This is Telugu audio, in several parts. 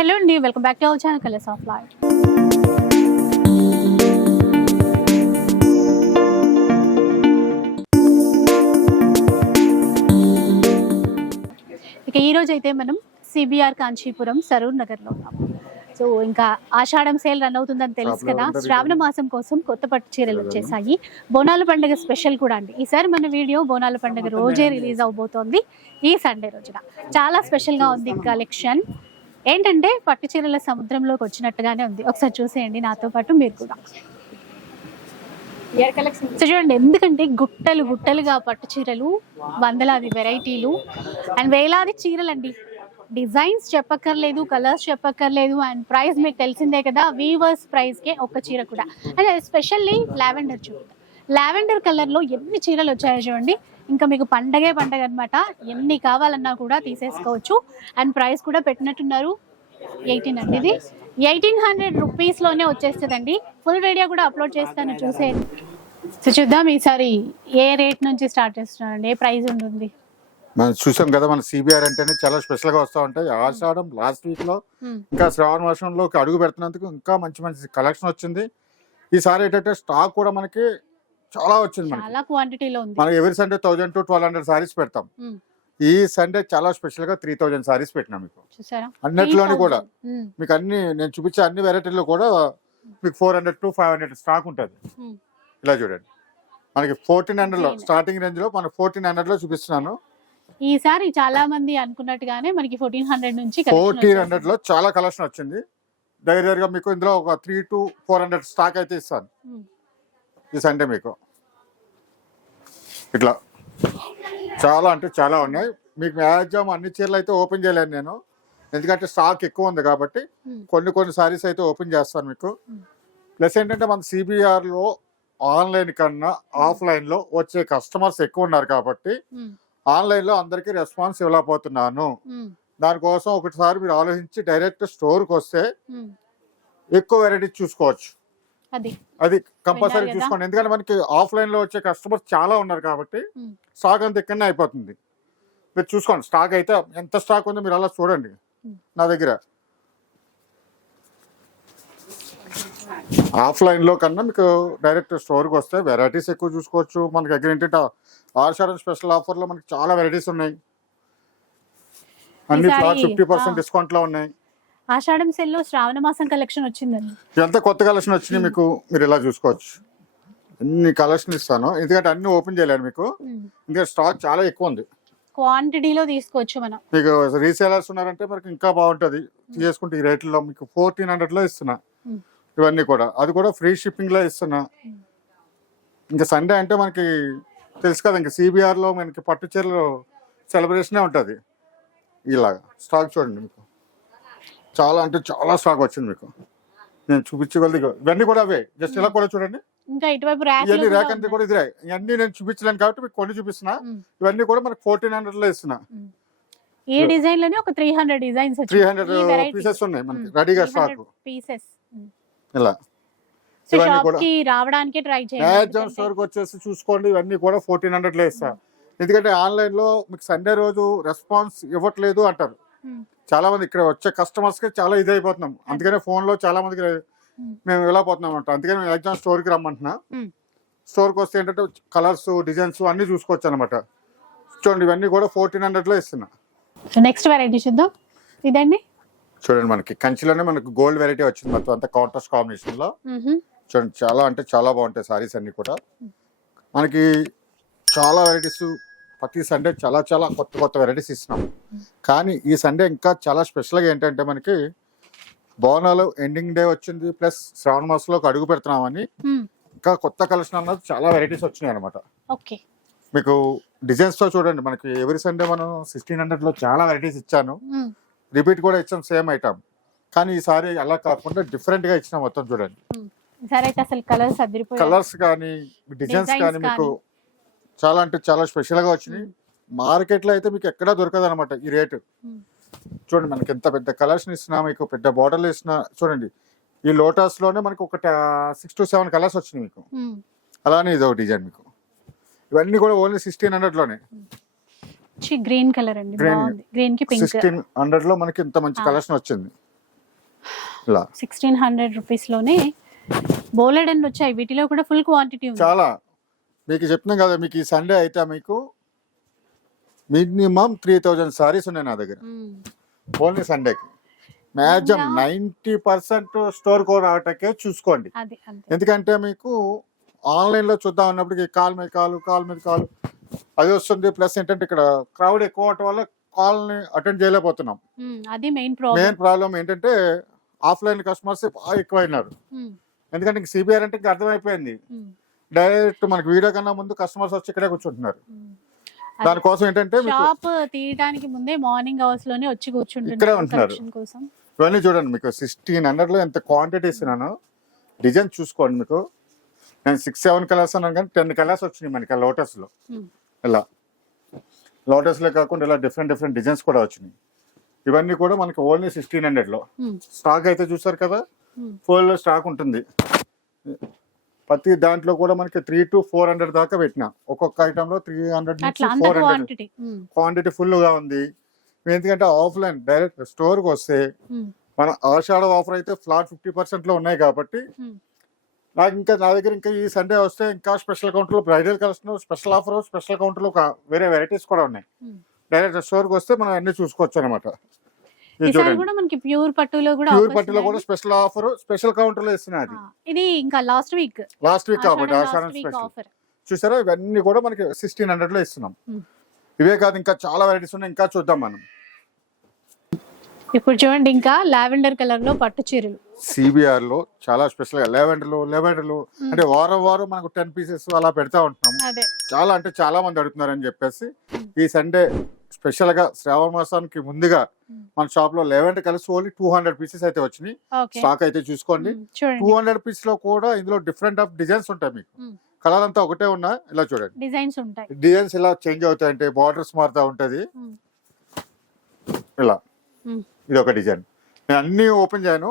హలో అండి welcome back to our channel colours of life. ఇక ఈ రోజు అయితే మనం సిబిఆర్ కాంచీపురం సరూర్ నగర్లో ఉన్నాం. సో ఇంకా ఆషాఢం సేల్ రన్ అవుతుందని తెలుసు కదా? శ్రావణ మాసం కోసం కొత్త పట్టు చీరలు వచ్చేసాయి. బోనాల పండుగ స్పెషల్ కూడా అండి. ఈసారి మన వీడియో బోనాల పండుగ రోజే రిలీజ్ అవబోతోంది ఈ సండే రోజున. చాలా స్పెషల్గా ఉంది కలెక్షన్. ఏంటంటే పట్టు చీరల సముద్రంలోకి వచ్చినట్టుగానే ఉంది. ఒకసారి చూసేయండి నాతో పాటు మీరు కూడా. సో చూడండి ఎందుకంటే గుట్టలు గుట్టలుగా పట్టు చీరలు వందలాది వెరైటీలు అండ్ వేలాది చీరలు అండి డిజైన్స్ చెప్పక్కర్లేదు కలర్స్ చెప్పక్కర్లేదు అండ్ ప్రైస్ మీకు తెలిసిందే కదా వీవర్స్ ప్రైస్కే ఒక్క చీర కూడా. అండ్ ఎస్పెషల్లీ లావెండర్ చూడండి లావెండర్ కలర్లో ఎన్ని చీరలు వచ్చాయో చూడండి. ఇంకా మీకు పండగే పండగ అనమాట ఎన్ని కావాలన్నా కూడా తీసేసుకోవచ్చు. అండ్ ప్రైస్ కూడా పెట్టినట్టున్నారు. ఎయిటీన్ అండి ఇది. ఎయిటీన్ హండ్రెడ్ రూపీస్లోనే వచ్చేస్తుందండి. ఫుల్ వీడియో కూడా అప్లోడ్ చేస్తాను చూసేయండి సో చూద్దాం ఈసారి ఏ రేట్ నుంచి స్టార్ట్ చేస్తున్నారండి? ఏ ప్రైస్ ఉంటుంది? మనం చూసాం కదా మన సిబిఆర్ అంటేనే చాలా స్పెషల్గా వస్తూ ఉంటాయి. ఆషాఢం లాస్ట్ వీక్లో ఇంకా శ్రావణ మాసంలోకి అడుగు పెడుతున్నందుకు ఇంకా మంచి మంచి కలెక్షన్ వచ్చింది. ఈసారి ఏంటంటే స్టాక్ కూడా మనకి చాలా వచ్చింది మనకి చాలా క్వాంటిటీలో ఉంది మనకి ఎవరి Sunday thousand to twelve hundred sarees పెడతాం. ఈ సండే చాలా స్పెషల్గా త్రీ థౌజండ్ సారీస్ పెట్టినాం మీకు అన్నిట్లోని కూడా 3000. మ్మ్. మీకు అన్ని నేను చూపించే అన్ని వెరైటీల్లో కూడా మీకు four hundred to five hundred stock ఉంటుంది. ఇలా చూడండి మనకి ఫోర్టీన్ హండ్రెడ్లో. స్టార్టింగ్ రేంజ్లో మనకి ఫోర్టీన్ హండ్రెడ్లో చూపిస్తున్నాను ఈసారి చాలా మంది అనుకున్నట్టుగానే మనకి ఫోర్టీన్ హండ్రెడ్ నుంచి ఫోర్టీన్. హండ్రెడ్లో చాలా కలెక్షన్ వచ్చింది దగ్గర దగ్గరగా మీకు ఇందులో ఒక three to four hundred stock అయితే ఇస్తాను. ఈ సండే మీకు ఇట్లా చాలా అంటే చాలా ఉన్నాయి మీకు మ్యాక్సిమం అన్ని చీరలు అయితే ఓపెన్ చేయలేను నేను ఎందుకంటే స్టాక్ ఎక్కువ ఉంది కాబట్టి. కొన్ని కొన్ని సారీస్ అయితే ఓపెన్ చేస్తాను మీకు. ప్లస్ ఏంటంటే మన CBR లో ఆన్లైన్ కన్నా ఆఫ్లైన్లో వచ్చే కస్టమర్స్ ఎక్కువ ఉన్నారు కాబట్టి మ్మ్. ఆన్లైన్లో అందరికీ రెస్పాన్స్ ఇవ్వలేకపోతున్నాను. దానికోసం ఒకటిసారి మీరు ఆలోచించి డైరెక్ట్ స్టోర్కి వస్తే. ఎక్కువ వెరైటీస్ చూసుకోవచ్చు అది అది కంపల్సరీ? చూసుకోండి ఎందుకంటే మనకి ఆఫ్లైన్లో వచ్చే కస్టమర్స్ చాలా ఉన్నారు కాబట్టి. స్టాక్ అంత ఇక్కడనే అయిపోతుంది మీరు చూసుకోండి స్టాక్ అయితే ఎంత స్టాక్ ఉందో మీరు అలా చూడండి. నా దగ్గర ఆఫ్లైన్లో కన్నా మీకు డైరెక్ట్ స్టోర్కి వస్తే వెరైటీస్ ఎక్కువ చూసుకోవచ్చు మనకి దగ్గర ఏంటంటే ఆషాఢం స్పెషల్ ఆఫర్లో మనకి చాలా వెరైటీస్ ఉన్నాయి అన్ని ఫిఫ్టీ పర్సెంట్ ఆ. డిస్కౌంట్లో ఉన్నాయి ఆషాఢం సెల్లో శ్రావణ మాసం కలెక్షన్ వచ్చిందండి. ఎంత కొత్త కలెక్షన్ వచ్చినాయి మీకు మీరు ఇలా చూసుకోవచ్చు. అన్ని కలెక్షన్ ఇస్తాను ఎందుకంటే అన్ని ఓపెన్ చేయలేను మీకు. ఇంకా స్టాక్ చాలా ఎక్కువ ఉంది. క్వాంటిటీలో తీసుకోవచ్చు మనం. మీకు రీసేలర్స్ ఉన్నారంటే మనకి ఇంకా బాగుంటుంది. తీసుకుంటే ఈ రేట్లో మీకు ఫోర్టీన్ హండ్రెడ్లో ఇస్తున్నా. మ్మ్. ఇవన్నీ కూడా. అది కూడా ఫ్రీ షిప్పింగ్లో ఇస్తున్నా. ఇంకా సండే అంటే మనకి తెలుసు కదా ఇంకా సిబిఆర్లో మనకి పట్టు చీరలు సెలబ్రేషనే ఉంటుంది. ఇలాగా. స్టాక్ చూడండి మీకు. చాలా అంటే చాలా స్టాక్ వచ్చింది మీకు. నేను చూపించగలదు. ఇవన్నీ కూడా అవే. జస్ట్ ఇలా కూడా చూడండి. ఇంకా ఇటువైపు ర్యాక్ ఇవన్నీ ర్యాక్ అంతా కూడా ఇదే ఇవన్నీ నేను చూపించలేను కాబట్టి మీకు కొన్ని చూపిస్తున్నా. ఇవన్నీ కూడా మనకి ఫోర్టీన్ హండ్రెడ్లో ఇస్తున్నా. ఈ డిజైన్లోనే ఒక three hundred designs three hundred pieces ఉన్నాయి మనకి. రెడీగా స్టాక్ పీసెస్ ఇలా. రావడానికి ట్రై స్టోర్కి వచ్చేసి చూసుకోండి. ఇవన్నీ కూడా ఫోర్టీన్ హండ్రెడ్లో ఇస్తా. ఎందుకంటే ఆన్లైన్లో మీకు సండే రోజు రెస్పాన్స్ ఇవ్వట్లేదు అంటారు. చాలా మంది ఇక్కడ వచ్చే కస్టమర్స్కి చాలా ఇది అయిపోతున్నాం. అందుకనే ఫోన్లో చాలా మందికి మ్మ్. మేము వెళ్ళిపోతున్నాం అంట అందుకని మేము ఎగ్జామ్ స్టోర్కి రమ్మంటున్నా. మ్మ్. స్టోర్కి వస్తే ఏంటంటే కలర్స్ డిజైన్స్ అన్ని చూసుకోవచ్చు అనమాట చూడండి ఇవన్నీ కూడా ఫోర్టీన్ హండ్రెడ్లో ఇస్తున్నా. నెక్స్ట్ వెరైటీ చూద్దాం. ఇదండి? చూడండి మనకి కంచిలోనే మనకి గోల్డ్ వెరైటీ వచ్చింది మొత్తం అంతా కాంట్రాస్ట్ కాంబినేషన్లో. చూడండి చాలా అంటే చాలా బాగుంటాయి సారీస్ అన్ని కూడా. మనకి చాలా వెరైటీస్ ప్రతి సండే చాలా చాలా కొత్త కొత్త వెరైటీస్ ఇస్తున్నాం. కానీ ఈ సండే ఇంకా చాలా స్పెషల్గా ఏంటంటే మనకి బోనాలు ఎండింగ్ డే వచ్చింది ప్లస్ శ్రావణ మాసంలోకి అడుగు పెడుతున్నామని. ఇంకా కొత్త కలెక్షన్ అన్నది చాలా వెరైటీస్ వచ్చినాయి అనమాట మీకు డిజైన్స్తో చూడండి మనకి ఎవరి సండే మనం సిక్స్టీన్ హండ్రెడ్లో చాలా వెరైటీస్ ఇచ్చాను. రిపీట్ కూడా ఇచ్చాం సేమ్ ఐటమ్. కానీ ఈసారి అలా కాకుండా డిఫరెంట్గా ఇచ్చిన మొత్తం చూడండి. కలర్స్ కానీ డిజైన్స్ కానీ మీకు చాలా అంటే చాలా స్పెషల్గా వచ్చినాయి మార్కెట్లో అయితే మీకు ఎక్కడా దొరకదు అనమాట ఈ రేటు. చూడండి మనకి ఎంత పెద్ద కలర్స్ ఇస్తున్నా మీకు పెద్ద బార్డర్లు ఇస్తున్నా చూడండి. ఈ లోటస్లోనే మనకి ఒక సిక్స్ టు సెవెన్ కలర్స్ వచ్చినాయి మీకు. అలానే ఇది డిజైన్ మీకు. ఇవన్నీ కూడా ఓన్లీ సిక్స్టీన్ హండ్రెడ్లోనే చి గ్రీన్ కలర్ అండి. గ్రీన్కి పింక్. సిక్స్టీన్ హండ్రెడ్లో మనకి ఇంత మంచి. కలెక్షన్ వచ్చింది ఇలా. సిక్స్టీన్ హండ్రెడ్ రూపీస్లోనే బోలెడ్ అని వచ్చాయి. వీటిలో కూడా ఫుల్ క్వాంటిటీ చాలా. మీకు చెప్పినాం కదా మీకు ఈ సండే అయితే మీకు మినిమం త్రీ థౌజండ్ సారీస్ ఉన్నాయి నా దగ్గర. ఓన్లీ సండేకి. మ్యాక్సిమం? నైంటీ పర్సెంట్ స్టోర్ కో రావటకే చూసుకోండి. ఎందుకంటే మీకు ఆన్లైన్లో చూద్దాం అన్నప్పటికీ కాల్ మీద కాల్ కాల్ మీద కాల్ అది వస్తుంది ప్లస్ ఏంటంటే ఇక్కడ క్రౌడ్ ఎక్కువ అవటం వల్ల కాల్ని అటెండ్ చేయలేకపోతున్నాం. అది మెయిన్ ప్రాబ్లం మెయిన్ ప్రాబ్లం ఏంటంటే ఆఫ్లైన్ కస్టమర్స్ బాగా ఎక్కువైనారు. ఎందుకంటే ఇంక సిబిఆర్ అంటే ఇంకా అర్థమైపోయింది. డైరెక్ట్ మనకి వీడియో కన్నా ముందు కస్టమర్స్ వచ్చి ఇక్కడే కూర్చుంటున్నారు. దానికోసం ఏంటంటే షాప్ తీయడానికి ముందే మార్నింగ్ అవర్స్లోనే వచ్చి కూర్చుంటున్నారు ఉంటున్నారు. కోసం. ఇవన్నీ చూడండి మీకు. సిక్స్టీన్ హండ్రెడ్లో ఎంత క్వాంటిటీ ఇస్తున్నాను. డిజైన్ చూసుకోండి మీకు. నేను సిక్స్ సెవెన్ కలర్స్ అన్నాను కానీ టెన్ కలర్స్ వచ్చినాయి మనకి లోటస్లో. ఇలా. లోటస్లో కాకుండా ఇలా డిఫరెంట్ డిఫరెంట్ డిజైన్స్ కూడా వచ్చినాయి. ఇవన్నీ కూడా మనకి ఓన్లీ సిక్స్టీన్ హండ్రెడ్లో. స్టాక్ అయితే చూసారు కదా? మ్మ్. ఫుల్ స్టాక్ ఉంటుంది. ప్రతి దాంట్లో కూడా మనకి త్రీ టు ఫోర్ హండ్రెడ్ దాకా పెట్టిన. ఒక్కొక్క ఐటమ్లో త్రీ హండ్రెడ్ నుంచి ఫోర్ హండ్రెడ్ క్వాంటిటీ ఫుల్గా ఉంది. ఎందుకంటే ఆఫ్లైన్ డైరెక్ట్ స్టోర్కి వస్తే మన ఆషాఢ ఆఫర్ అయితే ఫ్లాట్ ఫిఫ్టీ పర్సెంట్లో ఉన్నాయి కాబట్టి నాకు ఇంకా నా దగ్గర ఇంకా ఈ సండే వస్తే ఇంకా స్పెషల్ కౌంటర్లో bridal collection special offer special కౌంటర్లో వేరే వెరైటీస్ కూడా ఉన్నాయి. డైరెక్ట్ స్టోర్కి వస్తే మనం అన్ని చూసుకోవచ్చు అనమాట ఈసారి కూడా మనకి ప్యూర్ పట్టులో కూడా ప్యూర్ పట్టులో కూడా. స్పెషల్ ఆఫర్ స్పెషల్ కౌంటర్లో ఇస్తున్నా అది. ఆ, ఇది ఇంకా లాస్ట్ వీక్. లాస్ట్ వీక్ కాబట్టి ఆషాఢం స్పెషల్. చూసారా? ఇవన్నీ కూడా మనకి సిక్స్టీన్ హండ్రెడ్లో ఇస్తున్నాం. ఇవే కాదు ఇంకా చాలా వెరైటీస్ ఉన్నాయి. ఇంకా చూద్దాం మనం. ఇప్పుడు చూడండి ఇంకా లావెండర్ కలర్లో పట్టు చీరలు. సిబిఆర్లో చాలా స్పెషల్గా లెవెండర్లు లెవెండర్లు. అంటే వారం వారం మనకు టెన్ పీసెస్ అలా పెడతా ఉంటున్నాం. చాలా అంటే చాలా మంది అడుగుతున్నారని చెప్పేసి ఈ సండే స్పెషల్గా శ్రావణ మాసానికి ముందుగా. మన షాప్లో లెవెండర్ కలిసి ఓన్లీ టూ హండ్రెడ్ పీసెస్ అయితే వచ్చినాయి. స్టాక్ అయితే చూసుకోండి. టూ హండ్రెడ్ పీస్లో కూడా ఇందులో డిఫరెంట్ ఆఫ్ డిజైన్స్ ఉంటాయి మీకు. కలర్ అంతా ఒకటే ఉన్నా ఇలా చూడండి. డిజైన్స్ ఉంటాయి. డిజైన్స్ ఇలా చేంజ్ అవుతాయి అంటే బార్డర్స్ మారుతా ఉంటది. ఇలా. ఇది ఒక డిజైన్. నేను అన్ని ఓపెన్ చేయను.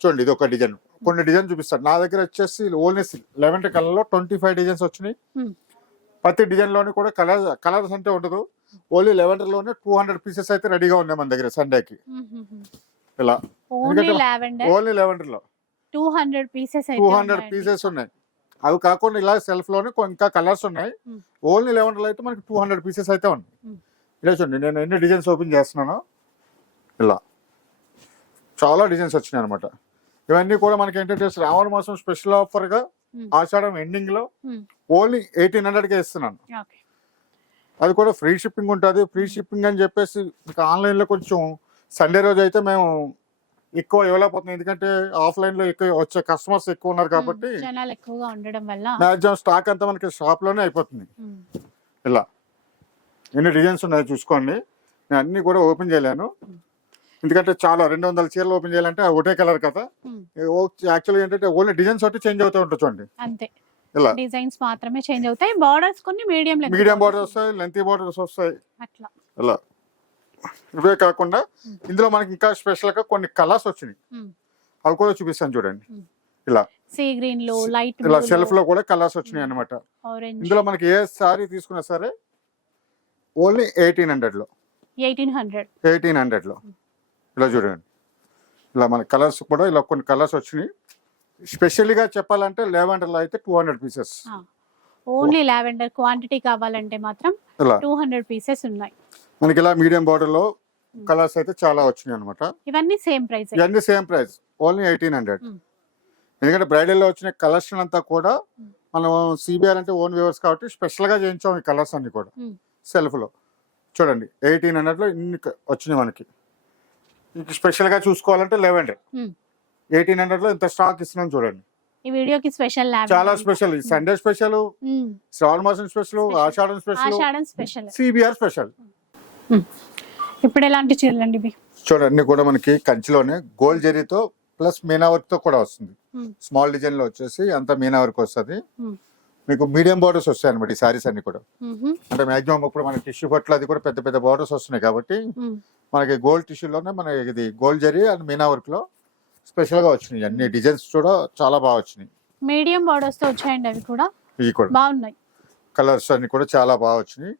చూడండి ఇది ఒక డిజైన్. కొన్ని డిజైన్ చూపిస్తాను. నా దగ్గర వచ్చేసి ఓన్లీ లెవెన్ కలర్లో ట్వంటీ ఫైవ్ డిజైన్స్ వచ్చినాయి. ప్రతి డిజైన్లోని కూడా కలర్ కలర్స్ అంటే ఉండదు. ఓన్లీ లెవెండర్లోనే టూ హండ్రెడ్ పీసెస్ అయితే రెడీగా ఉన్నాయి మన దగ్గర సండేకి. ఇలా. Only lavender? లో two hundred pieces two hundred pieces ఉన్నాయి. అవి కాకుండా ఇలా సెల్ఫ్లోనే ఇంకా కలర్స్ ఉన్నాయి. ఓన్లీ లెవెండర్లో అయితే మనకి టూ హండ్రెడ్ పీసెస్ అయితే ఉన్నాయి. ఇలా చూడండి నేను ఎన్ని డిజైన్స్ ఓపెన్ చేస్తున్నాను. ఇలా. చాలా డిజైన్స్ వచ్చినాయి అనమాట ఇవన్నీ కూడా మనకి ఏంటంటే శ్రావణ మాసం స్పెషల్ ఆఫర్గా. ఆషాఢం ఎండింగ్లో ఓన్లీ ఎయిటీన్ హండ్రెడ్ కే ఇస్తున్నాను అది కూడా ఫ్రీ షిప్పింగ్ ఉంటుంది. ఫ్రీ షిప్పింగ్ అని చెప్పేసి ఇంకా ఆన్లైన్లో కొంచెం సండే రోజు అయితే మేము ఎక్కువ ఇవ్వలేకపోతున్నాం. ఎందుకంటే ఆఫ్లైన్లో ఎక్కువ వచ్చే కస్టమర్స్ ఎక్కువ ఉన్నారు కాబట్టి జనాలు ఎక్కువగా ఉండడం వల్ల మాక్సిమం స్టాక్ అంతా మనకి షాప్లోనే అయిపోతుంది ఇలా ఎన్ని డిజైన్స్ ఉన్నాయో చూసుకోండి. నేను అన్ని కూడా ఓపెన్ చేయలేను. ఎందుకంటే చాలా రెండు వందల చీరలు ఓపెన్ చేయాలంటే అది ఒకటే కలర్ కదా. యాక్చువల్గా ఏంటంటే ఓన్లీ డిజైన్స్ ఒకటి చేంజ్ అవుతూ ఉంటుంది చూడండి. అంతే. ఇలా. డిజైన్స్ మాత్రమే చేంజ్ అవుతాయి. బార్డర్స్ కొన్ని మీడియం మీడియం బార్డర్స్ వస్తాయి లెంతీ బార్డర్స్ వస్తాయి. అట్లా. ఇలా. ఇవే కాకుండా ఇందులో మనకి ఇంకా స్పెషల్గా కొన్ని కలర్స్ వచ్చినాయి. ఉమ్, అవి కూడా చూపిస్తాను చూడండి. Hmm. ఇలా. సీ గ్రీన్లో లైట్ ఇలా సెల్ఫ్లో. కూడా కలర్స్ వచ్చినాయి అనమాట ఆరెంజ్ ఇందులో మనకి ఏ సారీ తీసుకున్నా సరే ఓన్లీ ఎయిటీన్ హండ్రెడ్లో. ఎయిటీన్ హండ్రెడ్ ఎయిటీన్ హండ్రెడ్లో. ఇలా చూడండి. ఇలా మన కలర్స్ కూడా ఇలా కొన్ని కలర్స్ వచ్చినాయి. స్పెషల్గా చెప్పాలంటే లెవెండర్లో అయితే two hundred pieces. Only lavender quantity కావాలంటే మాత్రం టూ హండ్రెడ్ పీసెస్ ఉన్నాయి. మనకి ఇలా మీడియం బార్డర్లో కలర్స్ అయితే చాలా వచ్చినాయి అనమాట ఇవన్నీ సేమ్ ప్రైస్ ఇవన్నీ same price only eighteen hundred. ఎందుకంటే బ్రైడల్లో వచ్చిన కలెక్షన్ అంతా కూడా. మనం సిబిఆర్ అంటే ఓన్ వ్యూవర్స్ కాబట్టి స్పెషల్గా చేయించాం ఈ కలర్స్ అన్ని కూడా. సెల్ఫ్లో చూడండి ఎయిటీన్ హండ్రెడ్లో ఇన్ని వచ్చినాయి మనకి. స్పెషల్గా చూసుకోవాలంటే లెవెండర్. ఎయిటీన్ హండ్రెడ్లో ఇంత స్టాక్ ఇస్తున్నాం చూడండి. ఈ వీడియోకి స్పెషల్ చాలా స్పెషల్ సండే స్పెషల్ శ్రావణ మాసం స్పెషల్. ఆషాఢం స్పెషల్ స్పెషల్ సిబిఆర్ స్పెషల్ ఇప్పుడు ఎలాంటి చీరలు అండి ఇవి? చూడండి కూడా మనకి కంచిలోనే గోల్డ్ జరీతో ప్లస్ మీనా వర్క్తో కూడా వస్తుంది. స్మాల్ డిజైన్లో వచ్చేసి అంత మీనా వర్క్ వస్తుంది. మీకు మీడియం బార్డర్స్ వస్తాయి అనమాట ఈ సారీస్ అన్ని కూడా. అంటే మాక్సిమం ఇప్పుడు మన టిష్యూ పట్లు అది కూడా పెద్ద పెద్ద బార్డర్స్ వస్తున్నాయి కాబట్టి. మనకి గోల్డ్ టిష్యూలోనే మన ఇది గోల్డ్ జరీ అండ్ మీనా వర్క్లో స్పెషల్గా వచ్చినాయి. అన్ని డిజైన్స్ కూడా చాలా బాగా వచ్చినాయి. మీడియం బార్డర్స్తో వచ్చాయండి అవి కూడా? ఇవి కూడా. బాగున్నాయి. కలర్స్ అన్ని కూడా చాలా బాగా వచ్చినాయి.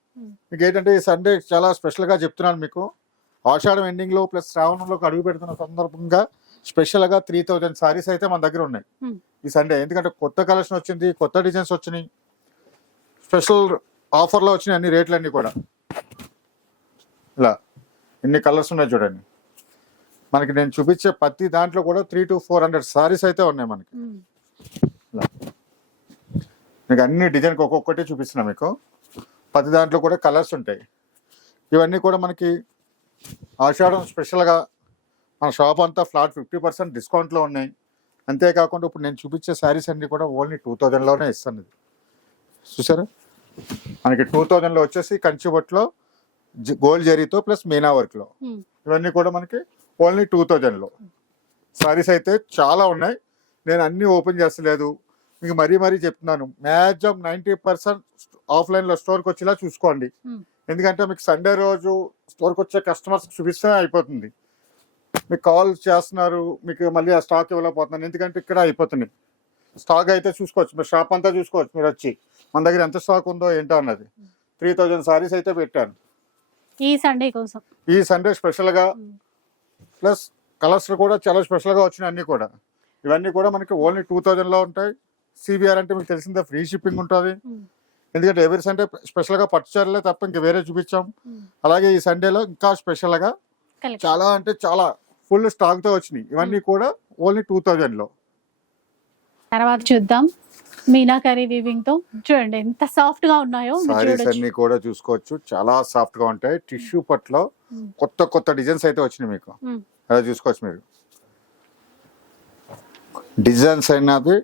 మీకు ఏంటంటే ఈ సండే చాలా స్పెషల్గా చెప్తున్నాను మీకు. ఆషాఢం ఎండింగ్లో ప్లస్ శ్రావణంలో అడుగు పెడుతున్న సందర్భంగా స్పెషల్గా త్రీ థౌజండ్ సారీస్ అయితే మన దగ్గర ఉన్నాయి. ఈ సండే ఎందుకంటే కొత్త కలెక్షన్ వచ్చింది కొత్త డిజైన్స్ వచ్చినాయి. స్పెషల్ ఆఫర్లో వచ్చినాయి అన్ని రేట్లు అన్నీ కూడా. ఇలా ఎన్ని కలర్స్ ఉన్నాయి చూడండి. మనకి నేను చూపించే ప్రతి దాంట్లో కూడా three to four hundred sarees అయితే ఉన్నాయి మనకి. మీకు అన్ని డిజైన్కి ఒక్కొక్కటి చూపిస్తున్నా మీకు. ప్రతి దాంట్లో కూడా కలర్స్ ఉంటాయి. ఇవన్నీ కూడా మనకి ఆషాఢం స్పెషల్గా మన షాప్ అంతా ఫ్లాట్ ఫిఫ్టీ పర్సెంట్ డిస్కౌంట్లో ఉన్నాయి. అంతేకాకుండా ఇప్పుడు నేను చూపించే శారీస్ అన్ని కూడా ఓన్లీ టూ థౌజండ్లోనే ఇస్తాను ఇది. చూసారా? మనకి టూ థౌజండ్లో వచ్చేసి కంచిబొట్లో గోల్డ్ జరీతో ప్లస్ మీనా వర్క్లో. ఇవన్నీ కూడా మనకి ఓన్లీ టూ థౌజండ్లో. సారీస్ అయితే చాలా ఉన్నాయి. నేను అన్నీ ఓపెన్ చేస్తలేదు. మీకు మరీ మరీ చెప్తున్నాను. మ్యాక్సిమం నైంటీ పర్సెంట్ ఆఫ్లైన్లో స్టోర్కి వచ్చేలా చూసుకోండి. ఎందుకంటే మీకు సండే రోజు స్టోర్కి వచ్చే కస్టమర్స్ చూపిస్తే అయిపోతుంది. మీకు కాల్ చేస్తున్నారు మీకు మళ్ళీ ఆ స్టాక్ ఇవ్వలేకపోతున్నాను ఎందుకంటే ఇక్కడ అయిపోతుంది స్టాక్ అయితే చూసుకోవచ్చు. మీరు షాప్ అంతా చూసుకోవచ్చు మీరు వచ్చి. మన దగ్గర ఎంత స్టాక్ ఉందో ఏంటో అన్నది. త్రీ థౌజండ్ సారీస్ అయితే పెట్టాను. ఈ సండే కోసం. ఈ సండే స్పెషల్గా. ప్లస్ కలర్స్ కూడా చాలా స్పెషల్గా వచ్చినాయి అన్నీ కూడా. ఇవన్నీ కూడా మనకి ఓన్లీ టూ థౌజండ్లో ఉంటాయి. సిబిఆర్ అంటే మీకు తెలిసిందే ఫ్రీ షిప్పింగ్ ఉంటుంది. ఎందుకంటే ఎవరి సండే స్పెషల్గా పట్టు చీరలే తప్ప ఇంక వేరే చూపించాం. అలాగే ఈ సండేలో ఇంకా స్పెషల్గా చాలా అంటే చాలా ఫుల్ స్టాక్తో వచ్చినాయి. ఇవన్నీ కూడా ఓన్లీ టూ థౌజండ్లో. తర్వాత చూద్దాం. మీనాకరీ వీవింగ్తో చూడండి ఎంత సాఫ్ట్గా ఉన్నాయో సారీస్ అన్ని కూడా చూసుకోవచ్చు చాలా సాఫ్ట్గా ఉంటాయి టిష్యూ పట్లో ఉమ్. కొత్త కొత్త డిజైన్స్ అయితే వచ్చినాయి మీకు ఉమ్. అలా చూసుకోవచ్చు మీరు డిజైన్స్ అయినది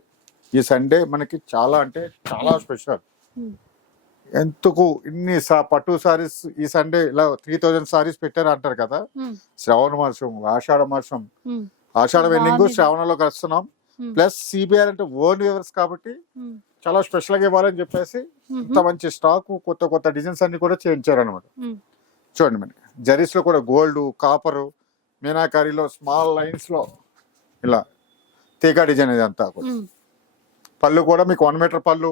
ఈ సండే మనకి చాలా అంటే చాలా స్పెషల్ ఉమ్. ఎందుకు ఇన్ని సా పట్టు సారీస్ ఈ సండే ఇలా త్రీ థౌజండ్ సారీస్ పెట్టారు అంటారు కదా. శ్రావణ మాసం ఆషాఢ మాసం. ఆషాఢ బాగుంది. శ్రావణంలో కలుస్తున్నాం. ప్లస్ సిబిఆర్ అంటే ఓన్ వ్యూవర్స్ కాబట్టి. చాలా స్పెషల్గా ఇవ్వాలని చెప్పేసి. ఇంత మంచి స్టాక్ కొత్త కొత్త డిజైన్స్ అన్ని కూడా చేయించారు అనమాట. చూడండి మరి జరీస్లో కూడా గోల్డ్ కాపర్ మీనాకారిలో స్మాల్ లైన్స్లో ఇలా తీగా డిజైన్ ఇదంతా కూడా. ఉమ్. పళ్ళు కూడా మీకు వన్ మీటర్ పళ్ళు.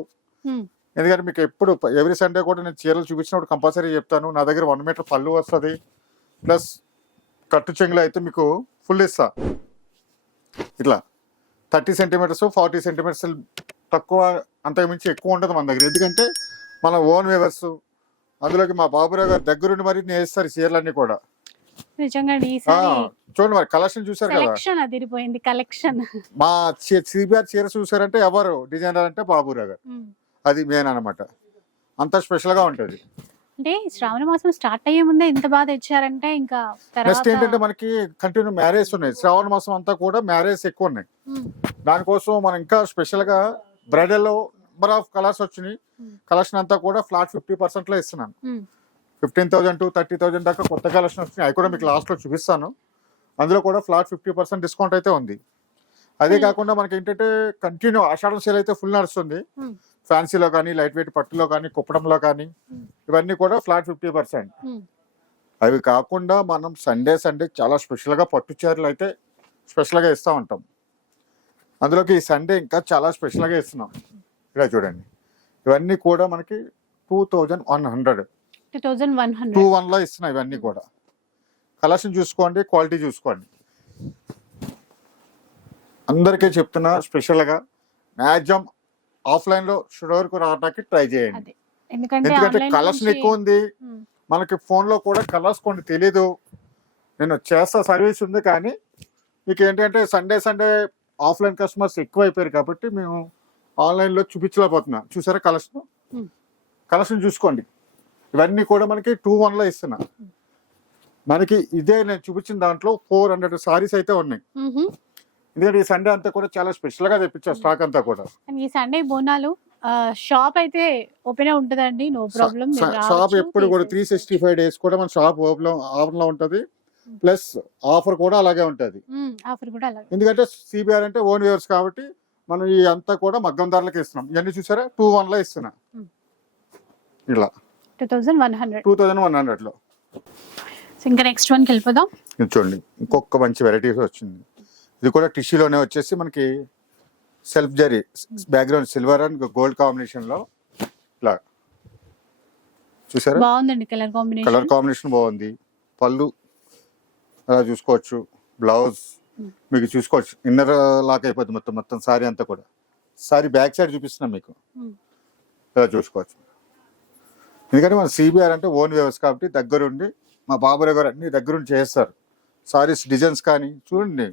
ఎందుకంటే మీకు ఎప్పుడు ఎవ్రీ సండే కూడా నేను చీరలు చూపించినప్పుడు కంపల్సరీ చెప్తాను నా దగ్గర వన్ మీటర్ పళ్ళు వస్తుంది ప్లస్ కట్టు చెంగులు అయితే మీకు ఫుల్ ఇస్తా ఇట్లా థర్టీ సెంటీమీటర్స్ ఫార్టీ సెంటీమీటర్స్ తక్కువ అంతకుమించి ఎక్కువ ఉంటుంది మన దగ్గర. ఎందుకంటే మన ఓన్ వేవర్స్ అందులోకి మా బాబురావు గారు దగ్గరుండి మరి నేస్తారు చీరలన్నీ కూడా. నిజంగా చూడండి మరి కలెక్షన్ చూసారు కదా? అదిరిపోయింది కలెక్షన్. మా సిబిఆర్ చీర చూసారంటే ఎవరు? డిజైనర్ అంటే బాబురావు గారు. అది మెయిన్ అనమాట. అంత స్పెషల్గా ఉంటుంది. అంటే శ్రావణ మాసం స్టార్ట్ అయ్యే ముందే ఇంత బాగా తెచ్చారంటే ఇంకా నెక్స్ట్ ఏంటంటే మనకి కంటిన్యూ మ్యారేజ్ ఉన్నాయి శ్రావణ మాసం అంతా కూడా మ్యారేజ్ ఎక్కువ ఉన్నాయి. దానికోసం మనం ఇంకా స్పెషల్గా బ్రైడల్ నెంబర్ ఆఫ్ కలర్స్ వచ్చినాయి. కలెక్షన్ అంతా కూడా ఫ్లాట్ ఫిఫ్టీ పర్సెంట్లో ఇస్తున్నాను. Fifteen thousand to thirty thousand దాకా కొత్త కలెక్షన్ వచ్చినాయి అవి కూడా మీకు లాస్ట్లో చూపిస్తాను అందులో కూడా ఫ్లాట్ ఫిఫ్టీ పర్సెంట్ డిస్కౌంట్ అయితే ఉంది అదే. కాకుండా మనకి ఏంటంటే కంటిన్యూ ఆషాఢం సేల్ అయితే ఫుల్ నడుస్తుంది. ఫ్యాన్సీలో కానీ లైట్ వెయిట్ పట్టులో కానీ కుప్పడంలో కానీ. ఇవన్నీ కూడా ఫ్లాట్ ఫిఫ్టీ పర్సెంట్. అవి కాకుండా మనం సండే సండే చాలా స్పెషల్గా పట్టు చీరలు అయితే స్పెషల్గా ఇస్తూ ఉంటాం. అందులోకి ఈ సండే ఇంకా చాలా స్పెషల్గా ఇస్తున్నాం. ఇలా చూడండి. ఇవన్నీ కూడా మనకి two thousand one hundred. Two వన్లో ఇస్తున్నాయి ఇవన్నీ కూడా. కలెక్షన్ చూసుకోండి క్వాలిటీ చూసుకోండి. అందరికీ చెప్తున్నా స్పెషల్గా మ్యాక్సిమం ఆఫ్లైన్లో స్టోర్కు రావడానికి ట్రై చేయండి. ఎందుకంటే ఆన్లైన్ కలెక్షన్ ఎక్కువ ఉంది. మనకి ఫోన్లో కూడా కలర్స్ కొన్ని తెలీదు. నేను చేస్తా సర్వీస్ ఉంది కానీ మీకు ఏంటంటే సండే సండే ఆఫ్లైన్ కస్టమర్స్ ఎక్కువ అయిపోయారు కాబట్టి మేము ఆన్లైన్లో చూపించలేకపోతున్నా. చూసారా Hmm. కలెక్షన్ చూసుకోండి. ఇవన్నీ కూడా మనకి టూ వన్లో ఇస్తున్నా. మనకి ఇదే నేను చూపించిన దాంట్లో ఫోర్ హండ్రెడ్ సారీస్ అయితే ఉన్నాయి. ఎందుకంటే ఈ సండే అంతా కూడా చాలా స్పెషల్గా తెప్పించా స్టాక్ అంతా కూడా. ఈ సండే బోనాలు షాప్ అయితే ఓపెన్ ఉంటుందండి. నో ప్రాబ్లం షాప్ ఎప్పుడు కూడా త్రీ సిక్స్టీ ఫైవ్ డేస్ కూడా మన షాప్ ఓపెన్ ఆఫర్లో ఉంటది ప్లస్ ఆఫర్ కూడా అలాగే ఉంటది. ఆఫర్ కూడా అలాగే. ఎందుకంటే సిబిఆర్ అంటే ఓన్ వ్యూవర్స్ కాబట్టి మనం ఈ అంతా కూడా మగ్గం ధరలకి ఇస్తున్నాం. ఇవన్నీ చూసారా? టూ వన్లో ఇస్తున్నా. Hmm. ఇలా. Two thousand one hundred two thousand one హండ్రెడ్లో ఇంకా నెక్స్ట్ వన్కి వెళ్ళిపోదాం. చూడండి ఇంకొక మంచి వెరైటీస్ వచ్చింది. ఇది కూడా టిష్యూలోనే వచ్చేసి మనకి self zari background silver and gold కాంబినేషన్లో ఇలా చూసారా? బాగుందండి కలర్ కలర్ కాంబినేషన్ కాంబినేషన్ బాగుంది. పళ్ళు అలా చూసుకోవచ్చు బ్లౌజ్ మీకు చూసుకోవచ్చు. ఇన్నర్ లాక్ అయిపోతుంది మొత్తం మొత్తం సారీ అంతా కూడా. సారీ బ్యాక్ సైడ్ చూపిస్తున్నాం మీకు. ఇలా చూసుకోవచ్చు. ఎందుకంటే మన సిబిఆర్ అంటే ఓన్ వ్యవస్థ కాబట్టి దగ్గరుండి మా బాబురావు గారు అన్ని దగ్గరుండి చేస్తారు. సారీస్ డిజైన్స్ కానీ చూడండి.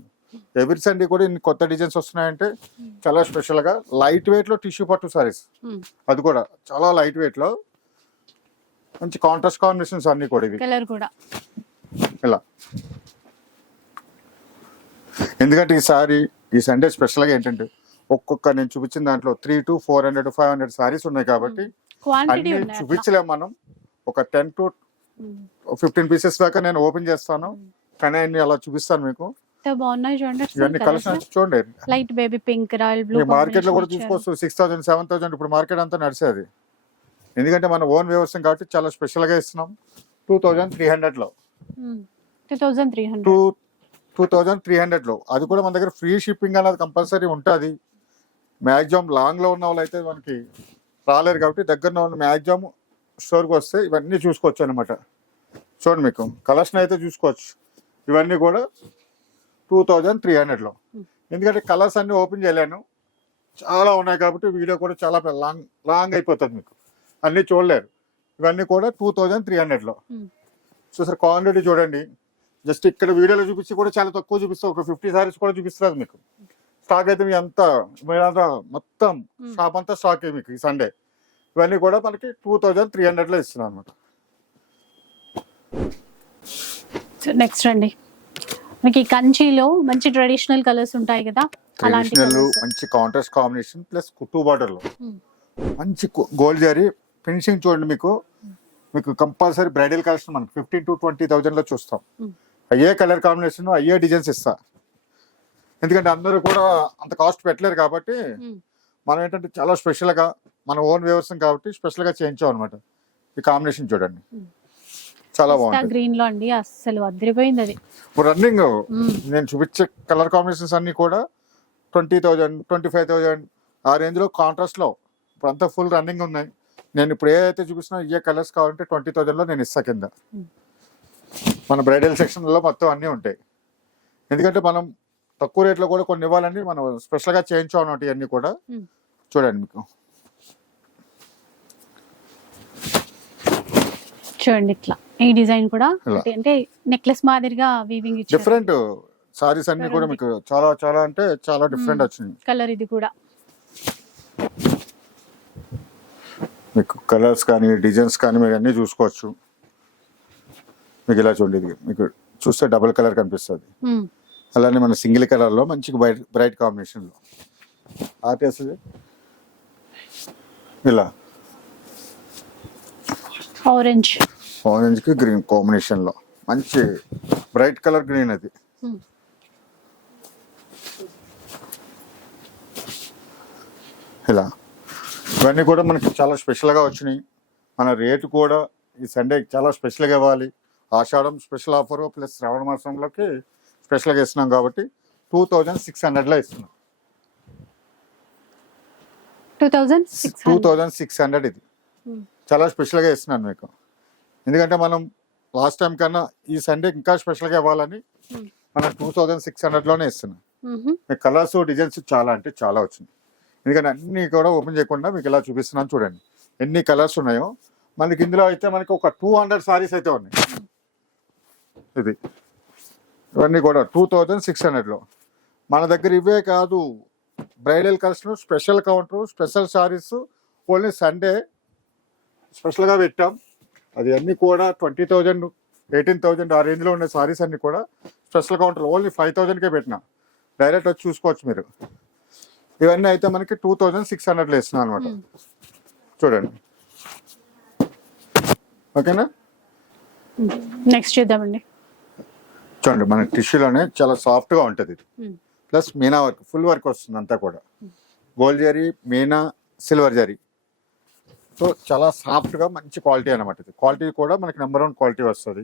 ఎవ్రీ సండే కూడా ఇన్ని కొత్త డిజైన్స్ వస్తున్నాయంటే చాలా స్పెషల్గా లైట్ వెయిట్లో టిష్యూ పట్టు సారీస్ Hmm. అది కూడా చాలా లైట్ వెయిట్లో మంచి కాంట్రాస్ట్ కాంబినేషన్స్ అన్ని కూడా ఇవి. కలర్ కూడా. ఇలా. ఎందుకంటే ఈ సారీ ఈ సండే స్పెషల్గా ఏంటంటే ఒక్కొక్క నేను చూపించిన దాంట్లో three to four hundred five hundred sarees ఉన్నాయి కాబట్టి అన్ని అట్లా. చూపించలేము మనం. ఒక టెన్ టు. ఫిఫ్టీన్ పీసెస్ దాకా నేను ఓపెన్ చేస్తాను. కానీ అన్ని అలా చూపిస్తాను మీకు. ఎంత బాగున్నాయి చూడండి ఇవన్నీ చూడండి. Light baby pink royal blue మార్కెట్లో కూడా చూసుకోవచ్చు. సిక్స్ థౌసండ్ సెవెన్ థౌసండ్ ఇప్పుడు మార్కెట్ అంతా నడిచేది. ఎందుకంటే మన ఓన్ వ్యవస్థ కాబట్టి చాలా స్పెషల్గా ఇస్తున్నాం. టూ థౌజండ్ త్రీ హండ్రెడ్లో. Two thousand three two hundred two thousand three హండ్రెడ్లో. అది కూడా మన దగ్గర ఫ్రీ షిప్పింగ్ అనేది కంపల్సరీ ఉంటుంది. మ్యాక్సిమం లాంగ్లో ఉన్న వాళ్ళు అయితే మనకి రాలేరు కాబట్టి దగ్గర ఉన్న మ్యాక్సిమం స్టోర్కి వస్తే ఇవన్నీ చూసుకోవచ్చు అనమాట చూడండి మీకు. కలర్స్ అయితే చూసుకోవచ్చు. ఇవన్నీ కూడా టూ థౌజండ్ త్రీ హండ్రెడ్లో. ఎందుకంటే కలర్స్ అన్ని ఓపెన్ చేయలేను. చాలా ఉన్నాయి కాబట్టి వీడియో కూడా చాలా లాంగ్ లాంగ్ అయిపోతుంది మీకు. అన్నీ చూడలేరు. ఇవన్నీ కూడా టూ థౌజండ్ త్రీ హండ్రెడ్లో. Hmm. సో సార్ క్వాంటిటీ చూడండి. జస్ట్ ఇక్కడ వీడియోలో చూపించి కూడా చాలా తక్కువ చూపిస్తా. ఒక ఫిఫ్టీ సారీస్ కూడా చూపిస్తుంది మీకు. స్టాక్ అయితే మీ అంతా మీరంతా మొత్తం Hmm. షాప్ అంతా స్టాక్ మీకు ఈ సండే. ఇవన్నీ కూడా మనకి టూ థౌజండ్ త్రీ హండ్రెడ్లో ఇస్తున్నాను అనమాట నెక్స్ట్ అండి మనకి ఈ కంచిలో మంచి ట్రెడిషనల్ కలర్స్ ఉంటాయి కదా అలాంటి ట్రెడిషనల్ colours. మంచి కాంట్రాస్ట్ కాంబినేషన్ ప్లస్ కుట్టు బార్డర్లో Hmm. మంచి గోల్డ్ జరీ ఫినిషింగ్ చూడండి మీకు మీకు కంపల్సరీ బ్రైడల్ కలెక్షన్ మనకి ఫిఫ్టీన్ టు ట్వంటీ థౌజండ్లో చూస్తాం Hmm. అయ్యే కలర్ కాంబినేషన్ అయ్యే డిజైన్స్ ఇస్తా ఎందుకంటే అందరూ కూడా అంత కాస్ట్ పెట్టలేరు కాబట్టి Hmm. మనం ఏంటంటే చాలా స్పెషల్గా మన ఓన్ వ్యవస్థ కాబట్టి స్పెషల్గా చేయించాం అనమాట ఈ కాంబినేషన్ చూడండి Hmm. చాలా బాగుంటుంది. గ్రీన్లో అండి అస్సలు అదిరిపోయింది అది. ఇప్పుడు రన్నింగ్. నేను చూపించే కలర్ కాంబినేషన్స్ అన్ని కూడా twenty thousand twenty five thousand ఆ రేంజ్లో కాంట్రాస్ట్లో ఇప్పుడు అంతా ఫుల్ రన్నింగ్ ఉన్నాయి. నేను ఇప్పుడు ఏ అయితే చూపిస్తున్నా ఏ కలర్స్ కావాలంటే ట్వంటీ థౌజండ్లో నేను ఇస్తా కింద. మన బ్రైడల్ సెక్షన్లో మొత్తం అన్నీ ఉంటాయి. ఎందుకంటే మనం తక్కువ రేట్లో కూడా కొన్ని ఇవ్వాలని మనం స్పెషల్గా చేయించాం ఇవన్నీ కూడా. చూడండి మీకు. చూడండి ఇట్లా. ఈ డిజైన్ కూడా. అంటే- నెక్లెస్ మాదిరిగా వీవింగ్ డిఫరెంట్ సారీస్ అన్ని కూడా మీకు చాలా చాలా అంటే చాలా డిఫరెంట్. వచ్చినాయి. కలర్ ఇది కూడా. మీకు కలర్స్ కానీ డిజైన్స్ కానీ మీరు అన్నీ చూసుకోవచ్చు. మీకు ఇలా చూడండి ఇది మీకు చూస్తే డబుల్ కలర్ కనిపిస్తుంది. అలానే మన సింగిల్ కలర్లో మంచి బ్రైట్ బ్రైట్ కాంబినేషన్లో ఆర్టిఎస్ ఇలా. ఆరెంజ్ ఆరెంజ్కి గ్రీన్ కాంబినేషన్లో మంచి బ్రైట్ కలర్ గ్రీన్ అది. Hmm. ఇలా. ఇవన్నీ కూడా మనకి చాలా స్పెషల్గా వచ్చినాయి. మన రేటు కూడా ఈ సండే చాలా స్పెషల్గా ఇవ్వాలి. Ashadham special offer plus Shravana మాసంలోకి స్పెషల్గా ఇస్తున్నాం కాబట్టి టూ థౌజండ్ సిక్స్ హండ్రెడ్లో ఇస్తున్నాం. టూ థౌజండ్ సిక్స్ హండ్రెడ్ ఇది. Hmm. చాలా స్పెషల్గా ఇస్తున్నాను మీకు. ఎందుకంటే మనం లాస్ట్ టైం కన్నా ఈ సండే ఇంకా స్పెషల్గా ఇవ్వాలని Hmm. మనం టూ థౌజండ్ సిక్స్ హండ్రెడ్లోనే ఇస్తున్నాం. మీకు కలర్స్ డిజైన్స్ చాలా అంటే చాలా వచ్చినాయి ఎందుకంటే అన్ని కూడా ఓపెన్ చేయకుండా మీకు ఇలా చూపిస్తున్నాను చూడండి. ఎన్ని కలర్స్ ఉన్నాయో. మనకి ఇందులో అయితే మనకి ఒక టూ హండ్రెడ్ సారీస్ అయితే ఉన్నాయి. ఇది. ఇవన్నీ కూడా టూ థౌజండ్ సిక్స్ హండ్రెడ్లో మన దగ్గర ఇవే కాదు. Bridal collection special counter special saris only Sunday స్పెషల్గా పెట్టాం. అది అన్నీ కూడా ట్వంటీ థౌజండ్ ఎయిటీన్ థౌజండ్ ఆ రేంజ్లో ఉండే సారీస్ అన్ని కూడా స్పెషల్ కౌంటర్ ఓన్లీ ఫైవ్ థౌజండ్కే పెట్టినా. డైరెక్ట్ వచ్చి చూసుకోవచ్చు మీరు. ఇవన్నీ అయితే మనకి టూ థౌజండ్ సిక్స్ హండ్రెడ్లో ఇస్తున్నాను అనమాట చూడండి. ఓకేనా? నెక్స్ట్ చూద్దామండి. చూడండి మన టిష్యూలోనే చాలా సాఫ్ట్గా ఉంటుంది ఇది. Plus Meena work full work వస్తుంది అంతా కూడా gold zari Meena silver zari. So చాలా సాఫ్ట్గా మంచి క్వాలిటీ అనమాట ఇది. క్వాలిటీ కూడా మనకి నెంబర్ వన్ క్వాలిటీ వస్తుంది.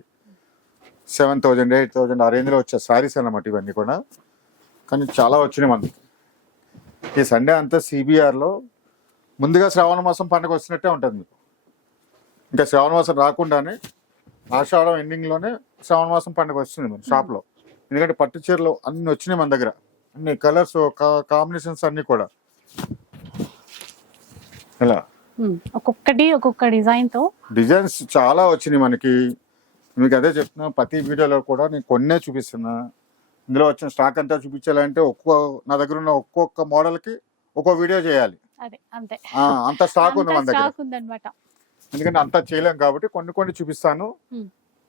సెవెన్ థౌజండ్ ఎయిట్ థౌజండ్ ఆ రేంజ్లో వచ్చే సారీస్ అనమాట ఇవన్నీ కూడా. కానీ చాలా వచ్చినాయి మనకి. ఈ సండే అంతా సిబిఆర్లో ముందుగా శ్రావణ మాసం పండుగ వచ్చినట్టే ఉంటుంది మీకు. ఇంకా శ్రావణ మాసం రాకుండానే ఆషాఢం ఎండింగ్లోనే శ్రావణ మాసం పండుగ వస్తుంది మన షాప్లో ఎందుకంటే పట్టు చీరలు అన్ని వచ్చినాయి మన దగ్గర. అన్ని కలర్స్ కాంబినేషన్స్ అన్నీ కూడా. ఇలా ఒక్కొక్కటి ఒక్కొక్క డిజైన్తో డిజైన్స్ చాలా వచ్చినాయి మనకి. మీకు అదే చెప్తున్నా ప్రతి వీడియోలో కూడా నేను కొన్నే చూపిస్తున్నా. ఇందులో వచ్చిన స్టాక్ అంతా చూపించాలంటే ఒక్కో నా దగ్గర ఉన్న ఒక్కొక్క మోడల్కి ఒక్కో వీడియో చేయాలి. అంతే. స్టాక్ ఉంది మన దగ్గర. ఎందుకంటే అంతా చేయలేం కాబట్టి కొన్ని కొన్ని చూపిస్తాను.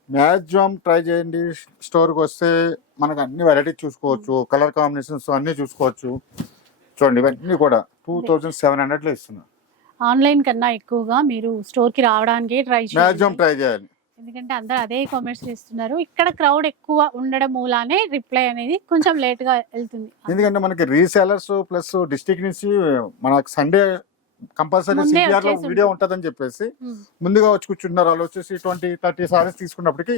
మ్యాక్సిమం ట్రై చేయండి. స్టోర్కి వస్తే మనకు అన్ని వెరైటీ చూసుకోవచ్చు కలర్ కాంబినేషన్స్ అన్ని చూసుకోవచ్చు. చూడండి ఇవన్నీ కూడా టూ థౌజండ్ సెవెన్ హండ్రెడ్లో ఇస్తున్నా. ఆన్లైన్ కన్నా ఎక్కువగా మీరు స్టోర్కి రావడానికి ట్రై మ్యాక్సిమం చేయండి ట్రై చేయాలి. ఎందుకంటే అందరూ అదే కామెంట్స్ ఇస్తున్నారు ఇక్కడ క్రౌడ్ ఎక్కువ ఉండడం మూలానే రిప్లై అనేది కొంచెం లేట్గా వెళ్తుంది. ఎందుకంటే మనకి రీసేలర్స్ ప్లస్ డిస్ట్రిక్ట్ నుంచి మనకు సండే కంపల్సరీ ముందే సిపిఆర్లో వచ్చేసి వీడియో ఉంటుంది. ఉంటుందని చెప్పేసి ముందుగా వచ్చి కూర్చుంటున్నారు వాళ్ళు వచ్చేసి ట్వంటీ థర్టీ సారీస్ తీసుకున్నప్పటికీ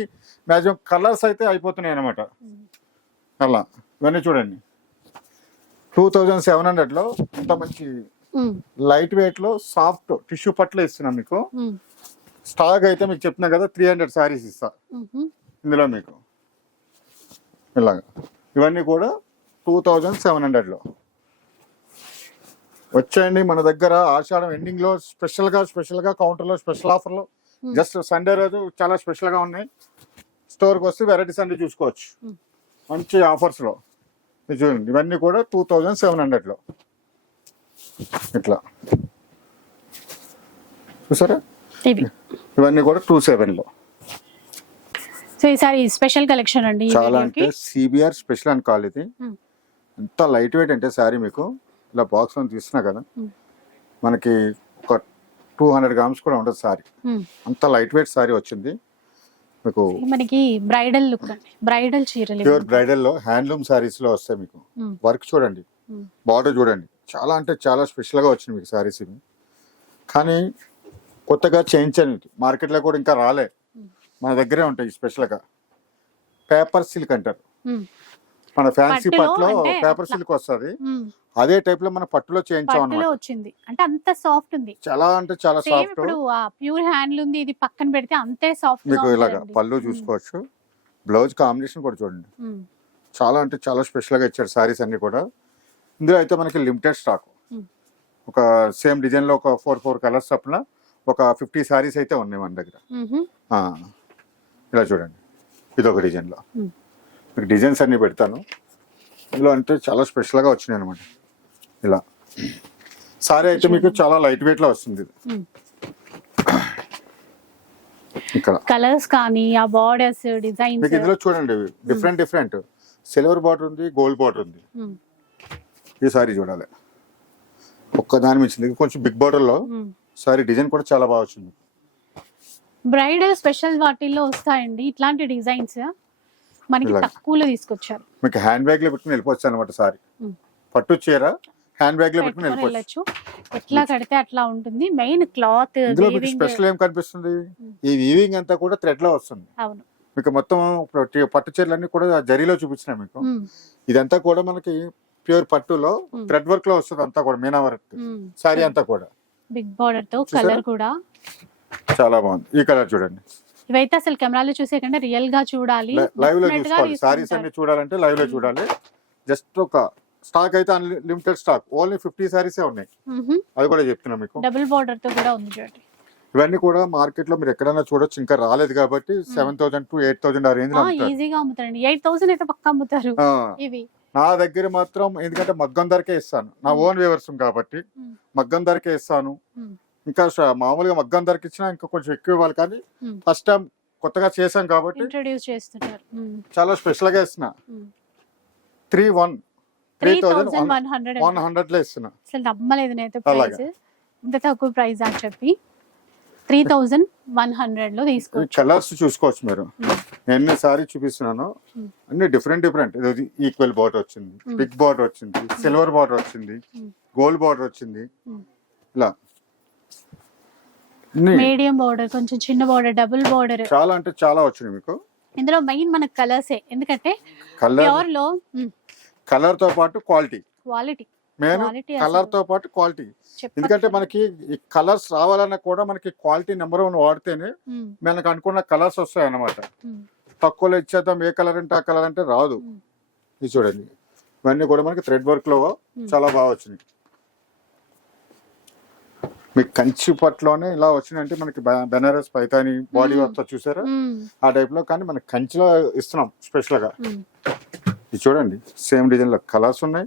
మ్యాక్సిమం కలర్స్ అయితే అయిపోతున్నాయి అనమాట. అలా. ఇవన్నీ చూడండి. టూ థౌజండ్ సెవెన్ హండ్రెడ్లో ఇంత మంచి లైట్ వెయిట్లో సాఫ్ట్ టిష్యూ పట్లు ఇస్తున్నాం మీకు. స్టాక్ అయితే మీకు చెప్పినా కదా త్రీ హండ్రెడ్ సారీస్ ఇస్తా. ఇందులో మీకు. ఇలాగా. ఇవన్నీ కూడా టూ థౌజండ్ సెవెన్ హండ్రెడ్లో వచ్చేయండి మన దగ్గర ఆషాఢం ఎండింగ్లో స్పెషల్గా స్పెషల్గా కౌంటర్లో స్పెషల్ ఆఫర్లో. జస్ట్ సండే రోజు చాలా స్పెషల్గా ఉన్నాయి. స్టోర్కి వస్తే వెరైటీస్ అన్ని చూసుకోవచ్చు. మంచి ఆఫర్స్లో చూడండి ఇవన్నీ కూడా టూ థౌజండ్ సెవెన్ హండ్రెడ్లో ఇట్లా. చూసారా? ఇవి ఇవన్నీ కూడా టూ సెవెన్లో సో ఈసారి స్పెషల్ కలెక్షన్ అండి చాలా. అంటే సిబిఆర్ స్పెషల్ అని కాల్ ఇది. Hmm. ఎంత లైట్ వెయిట్ అంటే శారీ మీకు ఇలా బాక్స్లో తీస్తున్నా కదా. Hmm. మనకి ఒక టూ హండ్రెడ్ గ్రామ్స్ కూడా ఉంటుంది శారీ. ఉమ్, అంత లైట్ వెయిట్ శారీ వచ్చింది. మీకు మనకి బ్రైడల్ లుక్ బ్రైడల్ చీరలు. ప్యూర్ బ్రైడల్లో హ్యాండ్లూమ్ శారీస్లో వస్తాయి మీకు. వర్క్ చూడండి. బార్డర్ చూడండి. చాలా అంటే చాలా స్పెషల్గా వచ్చింది మీకు శారీస్ ఇవి కానీ కొత్తగా చేయించాను మార్కెట్లో కూడా ఇంకా రాలే. మన దగ్గరే ఉంటాయి స్పెషల్గా పేపర్ సిల్క్ అంటారు. మన ఫ్యాన్సీ పట్టులో పేపర్. సిల్క్ వస్తుంది. అదే టైప్లో మన పట్టులో చేయించాం వచ్చింది. అంటే అంత సాఫ్ట్ ఉంది. చాలా అంటే చాలా సాఫ్ట్. ఇప్పుడు ప్యూర్ హ్యాండ్ ఉంది. ఇది పక్కన పెడితే అంతే సాఫ్ట్ మీకు ఇలాగా పళ్ళు చూసుకోవచ్చు. బ్లౌజ్ కాంబినేషన్ కూడా చూడండి. చాలా అంటే చాలా స్పెషల్గా ఇచ్చారు సారీస్ అన్ని కూడా. ఇందులో అయితే మనకి లిమిటెడ్ స్టాక్ Hmm. ఒక సేమ్ డిజైన్లో ఒక ఫోర్ ఫోర్ కలర్స్ చొప్పున ఒక ఫిఫ్టీ సారీస్ అయితే ఉన్నాయి మన దగ్గర. ఇలా చూడండి. ఇది ఒక డిజైన్లో. Hmm. మీకు డిజైన్స్ అన్ని పెడతాను. ఇందులో అంటే చాలా స్పెషల్గా వచ్చినాయి అనమాట ఇలా. సారీ అయితే మీకు చాలా లైట్ వెయిట్లో వస్తుంది ఇది. ఇక్కడ. కలర్స్ కానీ ఆ బార్డర్స్ మీకు డిజైన్స్ ఇందులో చూడండి. డిఫరెంట్ డిఫరెంట్ సిల్వర్ బార్డర్ ఉంది గోల్డ్ బార్డర్ ఉంది. ఈ సారీ చూడాలి. ఒక్క దాని మించింది కొంచెం బిగ్ బార్డర్లో సారీ డిజైన్ కూడా చాలా బాగా వచ్చింది. బ్రైడల్ స్పెషల్ వాటిల్లో వస్తాయండి. ఇట్లాంటి డిజైన్స్ మనకి. తక్కువలో తీసుకొచ్చారు. మీకు హ్యాండ్ బ్యాగ్లో పెట్టుకుని వెళ్ళిపోవచ్చు అనమాట సారీ. పట్టు చీర హ్యాండ్ బ్యాగ్లో పెట్టుకుని వెళ్ళిపోవచ్చు. ఎట్లా కడితే అట్లా ఉంటుంది. మెయిన్ క్లాత్ స్పెషల్ ఏం కనిపిస్తుంది? ఈ వీవింగ్ అంతా కూడా థ్రెడ్లో వస్తుంది. అవును. మీకు మొత్తం పట్టు చీరలన్నీ కూడా జరీలో చూపించినాయి మీకు. ఇదంతా కూడా మనకి ప్యూర్ పట్టులో Hmm. థ్రెడ్ వర్క్లో వస్తుంది అంతా కూడా మీనా వర్క్. ఉమ్. సారీ అంతా కూడా. బిగ్ బార్డర్తో? కలర్ కూడా. చాలా బాగుంది. ఈ కలర్ చూడండి. ఇవైతే అసలు కెమెరాలో చూసే కంటే రియల్గా చూడాలి. లైవ్లో చూసుకోవాలి. సారీస్. అన్ని చూడాలంటే లైవ్లో చూడాలి. జస్ట్ ఒక స్టాక్ అయితే లిమిటెడ్ స్టాక్ ఓన్లీ ఫిఫ్టీ సారీసే ఉన్నాయి. మ్హూ. అది కూడా చెప్తున్నా మీకు. డబుల్ బార్డర్తో కూడా ఉంది చూడండి. ఇవన్నీ కూడా మార్కెట్లో మీరు ఎక్కడైనా చూడొచ్చు. ఇంకా రాలేదు కాబట్టి seven thousand to eight thousand ఆ రేంజ్ ఈజీగా అమ్ముతారండి. ఎయిట్ థౌసండ్ అయితే పక్క అమ్ముతారు. ఇవి. నా దగ్గర మాత్రం ఎందుకంటే మగ్గం ధరకే ఇస్తాను. నా ఓన్ వ్యూవర్స్ కాబట్టి. మగ్గం ధరకే ఇస్తాను. ఇంకా మామూలుగా మగ్గం ధరకి ఇచ్చినా ఇంకా కొంచెం ఎక్కువ ఇవ్వాలి కానీ. ఫస్ట్ టైం కొత్తగా చేశాం కాబట్టి చాలా స్పెషల్గా ఇస్తున్నా three one three thousand one హండ్రెడ్లో ఇస్తున్నా. అసలు నమ్మలేదు ఇంత తక్కువ ప్రైస్ అని చెప్పి. త్రీ థౌజండ్ వన్ హండ్రెడ్లో తీసుకోవచ్చు. కలర్స్ చూసుకోవచ్చు మీరు. ఎన్ని సారీ చూపిస్తున్నాను. అన్ని డిఫరెంట్ డిఫరెంట్. ఈక్వల్ బార్డర్ వచ్చింది. బిగ్ బార్డర్ వచ్చింది. సిల్వర్ బార్డర్ వచ్చింది. గోల్డ్ బార్డర్ వచ్చింది. ఇలా. మీడియం బార్డర్ కొంచెం చిన్న బార్డర్ డబుల్ బార్డర్. చాలా అంటే చాలా వచ్చినాయి మీకు. ఇందులో మెయిన్ మనకు కలర్సే. ఎందుకంటే కలర్. లో కలర్తో పాటు క్వాలిటీ. క్వాలిటీ. Main colour. తో పాటు క్వాలిటీ. ఎందుకంటే మనకి ఈ కలర్స్ రావాలన్నా కూడా మనకి క్వాలిటీ నెంబర్ వన్ వాడితేనే మనకు అనుకున్న కలర్స్ వస్తాయి అన్నమాట తక్కువలో ఇచ్చేద్దాం ఏ కలర్ అంటే ఆ కలర్ అంటే రాదు. ఇది చూడండి. ఇవన్నీ కూడా మనకి థ్రెడ్ వర్క్లో చాలా బాగా వచ్చినాయి. మీకు కంచి పట్టులోనే ఇలా వచ్చినాయంటే మనకి బెనారస్ పైతాని బాడీ వర్క్ చూసారా? ఆ టైప్లో కానీ మనకి కంచిలో ఇస్తున్నాం స్పెషల్గా ఇది చూడండి. సేమ్ డిజైన్లో కలర్స్ ఉన్నాయి.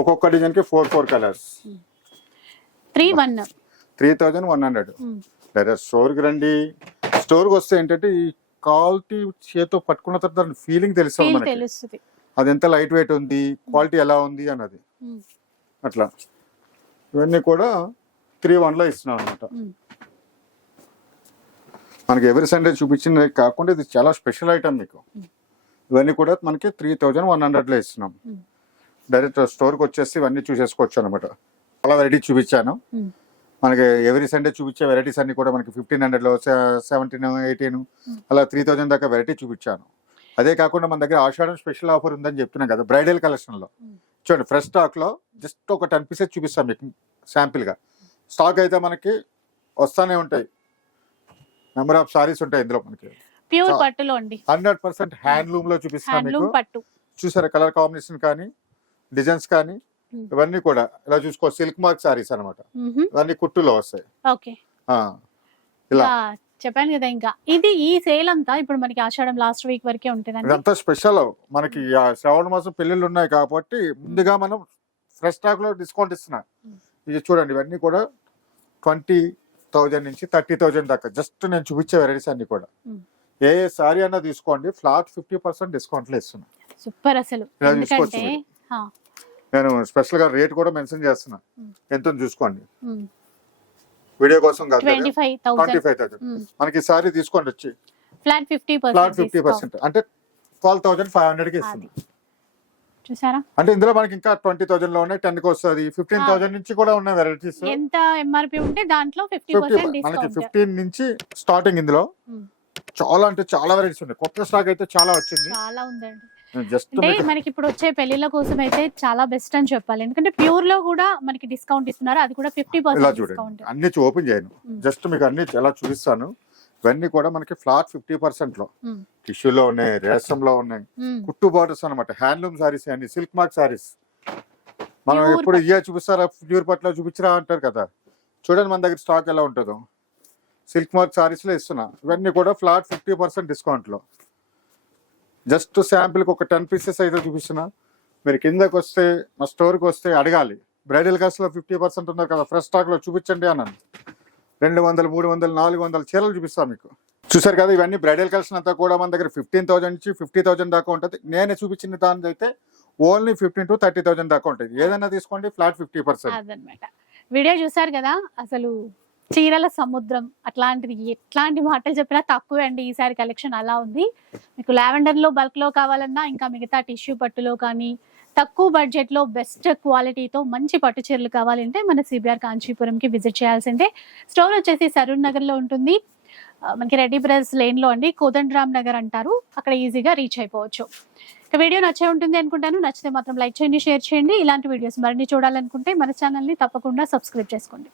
ఒక్కొక్క డిజైన్కి four four colours. Three one. Three thousand one hundred. Direct స్టోర్కి రండి. స్టోర్కి వస్తే ఏంటంటే ఈ క్వాలిటీ చేతో పట్టుకున్న తర్వాత ఫీలింగ్ తెలుస్తుంది మనకి. అది ఎంత లైట్ వెయిట్ ఉంది క్వాలిటీ ఎలా ఉంది అన్నది. అట్లా. ఇవన్నీ కూడా త్రీ వన్లో ఇస్తున్నాం అనమాట మనకి ఎవరి సండే చూపించింది కాకుండా ఇది చాలా స్పెషల్ ఐటమ్ మీకు. ఇవన్నీ కూడా మనకి త్రీ థౌజండ్ వన్ హండ్రెడ్లో ఇస్తున్నాం. డైరెక్ట్ స్టోర్కి వచ్చేసి ఇవన్నీ చూసేసుకోవచ్చు అనమాట చాలా వెరైటీ చూపించాను. మనకి ఎవరీ సండే చూపించే వెరైటీస్ అన్ని కూడా మనకి ఫిఫ్టీన్ హండ్రెడ్లో సెవెంటీన్ ఎయిటీన్ అలా త్రీ థౌజండ్ దాకా వెరైటీ చూపించాను. అదే కాకుండా మన దగ్గర ఆషాఢం స్పెషల్ ఆఫర్ ఉందని చెప్తున్నాం కదా బ్రైడల్ కలెక్షన్లో. చూడండి ఫ్రెష్ స్టాక్లో జస్ట్ ఒక టెన్ పీసెస్ చూపిస్తాం మీకు శాంపిల్గా. స్టాక్ అయితే మనకి వస్తానే ఉంటాయి. నెంబర్ ఆఫ్ సారీస్ ఉంటాయి ఇందులో మనకి. ప్యూర్ పట్టులో అండి. హండ్రెడ్ పర్సెంట్ హ్యాండ్లూమ్లో చూపిస్తాం మీకు. హ్యాండ్లూమ్ పట్టు. చూసారా కలర్ కాంబినేషన్ కానీ? డిజైన్స్ కానీ. ఇవన్నీ కూడా. ఇలా చూసుకో సిల్క్ మార్క్ సారీస్ అనమాట. ఇవన్నీ కుట్టులో వస్తాయి. ఓకే. ఇలా. చెప్పాను కదా ఇంకా. ఇది ఈ సేల్ అంతా ఇప్పుడు మనకి ఆషాఢం లాస్ట్ వీక్ వరకే ఉంటుందండి. ఇదంతా స్పెషల్. మనకి శ్రావణ మాసం పెళ్ళిళ్ళు ఉన్నాయి కాబట్టి ముందుగా మనం ఫ్రెష్ స్టాక్లో డిస్కౌంట్ ఇస్తున్నా. ఇది చూడండి ఇవన్నీ కూడా ట్వంటీ థౌజండ్ నుంచి థర్టీ థౌజండ్ దాకా. జస్ట్ నేను చూపించే వెరైటీస్ అన్ని కూడా. ఏ ఏ సారీ అన్నా తీసుకోండి. ఫ్లాట్ ఫిఫ్టీ పర్సెంట్ డిస్కౌంట్లో ఇస్తున్నా. సూపర్ అసలు. నేను స్పెషల్గా రేట్ కూడా మెన్షన్ చేస్తున్నా. ఎంత చూసుకోండి. వీడియో కోసం కాదు ట్వంటీ ఫైవ్ థౌసండ్. మనకి సారీ తీసుకోండి వచ్చి. Flat fifty flat fifty percent. అంటే ట్వెల్వ్ థౌసండ్ ఫైవ్ హండ్రెడ్కి ఇస్తుంది చూసారా? అంటే ఇందులో మనకి ఇంకా ట్వంటీ థౌసండ్లో ఉన్నాయి టెన్కి వస్తుంది. ఫిఫ్టీన్ థౌసండ్ నుంచి కూడా ఉన్నాయి వెరైటీస్. ఎంత ఎంఆర్పి ఉంటే దాంట్లో ఫిఫ్టీ మనకి ఫిఫ్టీన్ నుంచి స్టార్టింగ్ ఇందులో. చాలా అంటే చాలా వెరైటీస్ ఉన్నాయి. కొత్త స్టాక్ అయితే చాలా వచ్చింది. చాలా ఉందండి. జస్ట్ మనకి ఇప్పుడు వచ్చే పెళ్ళిళ్ళ కోసం అయితే చాలా బెస్ట్ అని చెప్పాలి. ఎందుకంటే ప్యూర్లో కూడా మనకి డిస్కౌంట్ ఇస్తున్నారు. అది కూడా ఫిఫ్టీ పర్సెంట్ చూడండి. అన్ని ఓపెన్ చేయను. జస్ట్ మీకు అన్ని ఎలా చూపిస్తాను. ఇవన్నీ కూడా మనకి ఫ్లాట్ ఫిఫ్టీ పర్సెంట్లో టిష్యూలో ఉన్నాయి రేషంలో ఉన్నాయి. కుట్టు బార్డర్స్ అనమాట హ్యాండ్లూమ్ సారీస్ అండి సిల్క్ మార్క్ సారీస్ మనం ఎప్పుడు పట్టు. ఇయే చూపిస్తారా? ప్యూర్ పట్ల చూపించరా అంటారు కదా. చూడండి మన దగ్గర స్టాక్ ఎలా ఉంటుందో. సిల్క్ మార్క్ సారీస్లో ఇస్తున్నా. ఇవన్నీ కూడా ఫ్లాట్ ఫిఫ్టీ పర్సెంట్ డిస్కౌంట్లో. జస్ట్ శాంపిల్కి ఒక టెన్ పీసెస్ అయితే చూపిస్తున్నా. మీరు కిందకు వస్తే మా స్టోర్కి వస్తే అడగాలి. బ్రైడల్ కాస్ట్లో ఫిఫ్టీ పర్సెంట్ ఉన్నారు కదా ఫ్రెష్ స్టాక్లో చూపించండి అన్నాను. రెండు వందలు మూడు వందలు నాలుగు వందల చీరలు చూపిస్తాను మీకు. చూసారు కదా ఇవన్నీ బ్రైడల్ కలెక్షన్ అంతా కూడా మన దగ్గర ఫిఫ్టీన్ థౌసండ్ నుంచి ఫిఫ్టీ థౌసండ్ దాకా ఉంటుంది. నేను చూపించిన దాని అయితే only fifteen to thirty thousand దాకా ఉంటుంది. ఏదైనా తీసుకోండి ఫ్లాట్ ఫిఫ్టీ పర్సెంట్. వీడియో చూసారు కదా అసలు చీరల సముద్రం అట్లాంటిది. ఎట్లాంటి మాటలు చెప్పినా తక్కువే అండి. ఈసారి కలెక్షన్ అలా ఉంది. మీకు లావెండర్లో బల్క్లో కావాలన్నా ఇంకా మిగతా టిష్యూ పట్టులో కానీ తక్కువ బడ్జెట్లో బెస్ట్ క్వాలిటీతో మంచి పట్టు చీరలు కావాలంటే మన సిబిఆర్ కాంచీపురంకి విజిట్ చేయాల్సిందే. స్టోర్ వచ్చేసి సరూర్ నగర్లో ఉంటుంది మనకి రెడ్డి బ్రదర్స్ లేన్లో అండి. కోదండరామ్ నగర్ అంటారు. అక్కడ ఈజీగా రీచ్ అయిపోవచ్చు. ఇక వీడియో నచ్చే ఉంటుంది అనుకుంటాను. నచ్చితే మాత్రం లైక్ చేయండి షేర్ చేయండి. ఇలాంటి వీడియోస్ మరిన్ని చూడాలనుకుంటే మన ఛానల్ని తప్పకుండా సబ్స్క్రైబ్ చేసుకోండి.